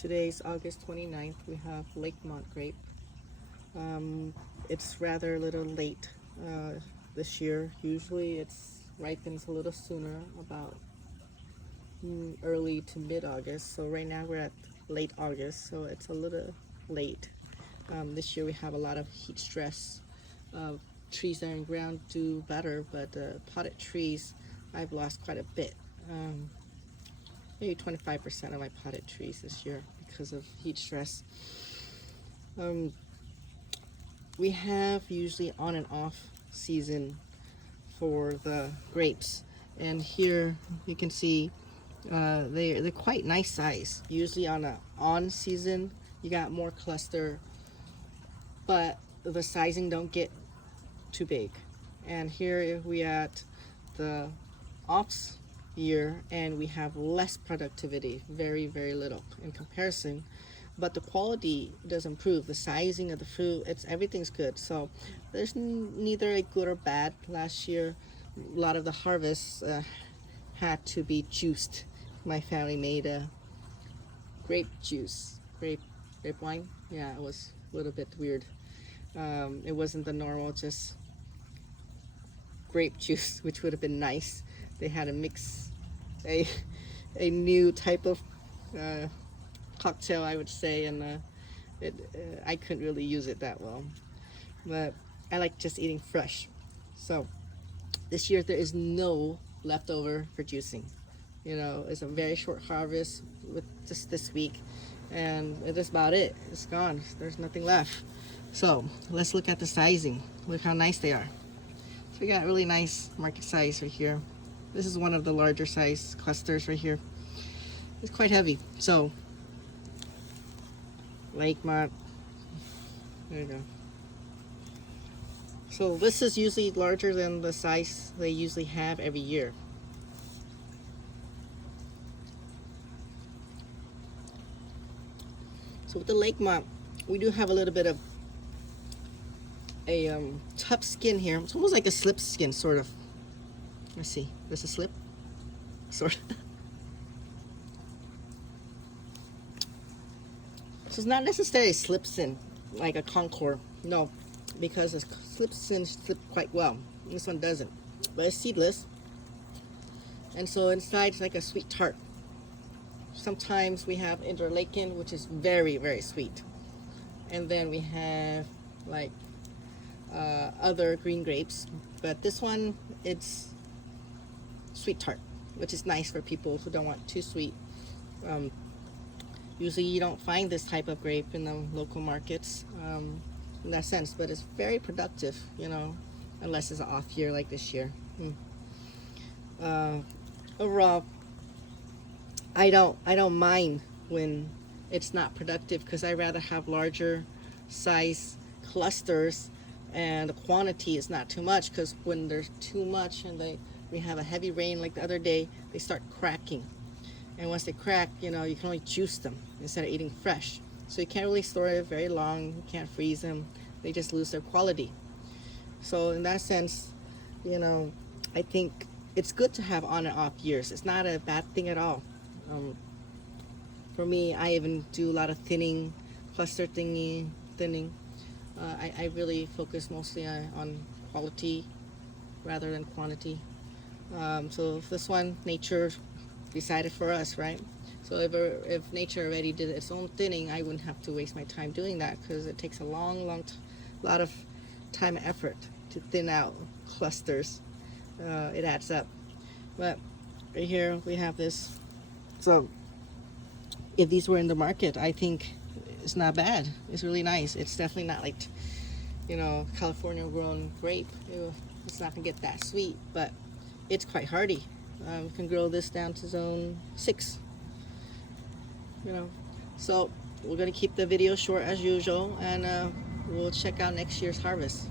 Today's August 29th. We have Lakemont grape. It's rather a little late this year. Usually it's ripens a little sooner, about early to mid-August. So right now we're at late August, so it's a little late. This year we have a lot of heat stress. Trees that are in ground do better, but potted trees I've lost quite a bit. Maybe 25% of my potted trees this year because of heat stress. We have usually on and off season for the grapes, and here you can see they're quite nice size. Usually on a on season you got more cluster, but the sizing don't get too big. And here we at the off year, and we have less productivity, very little in comparison, but the quality does improve. The sizing of the fruit, everything's good. So there's neither a good or bad. Last year a lot of the harvests had to be juiced. My family made a grape juice, grape wine. Yeah, it was a little bit weird. It wasn't the normal just grape juice, which would have been nice. They had to mix a new type of cocktail, I would say, and I couldn't really use it that well. But I like just eating fresh. So this year there is no leftover for juicing. You know, it's a very short harvest with just this week, and that's about it. It's gone. There's nothing left. So let's look at the sizing. Look how nice they are. So we got really nice market size right here. This is one of the larger size clusters right here. It's quite heavy. So Lakemont, there you go. So this is usually larger than the size they usually have every year. So with the Lakemont, we do have a little bit of a tough skin here. It's almost like a slip skin, sort of. Let's see, there's a slip, sort of. So it's not necessarily slip skin like a Concord, no, because the slip skin slip quite well. This one doesn't, but it's seedless, and so inside it's like a sweet tart. Sometimes we have interlaken, which is very sweet, and then we have like other green grapes, but this one, it's sweet tart, which is nice for people who don't want too sweet. Usually you don't find this type of grape in the local markets in that sense, but it's very productive, you know, unless it's an off year like this year. Overall, I don't mind when it's not productive, because I rather have larger size clusters and the quantity is not too much, because when there's too much and we have a heavy rain like the other day, they start cracking, and once they crack, you know, you can only juice them instead of eating fresh. So you can't really store it very long, you can't freeze them, they just lose their quality. So in that sense, you know, I think it's good to have on and off years. It's not a bad thing at all. For me, I even do a lot of thinning, cluster thinning. I really focus mostly on quality rather than quantity. So this one, nature decided for us, right? So if nature already did its own thinning, I wouldn't have to waste my time doing that, because it takes a lot of time and effort to thin out clusters. It adds up. But right here we have this. So if these were in the market, I think it's not bad. It's really nice. It's definitely not like, you know, California grown grape. It's not gonna get that sweet, but it's quite hardy. We can grow this down to zone 6, you know. So we're gonna keep the video short as usual, and we'll check out next year's harvest.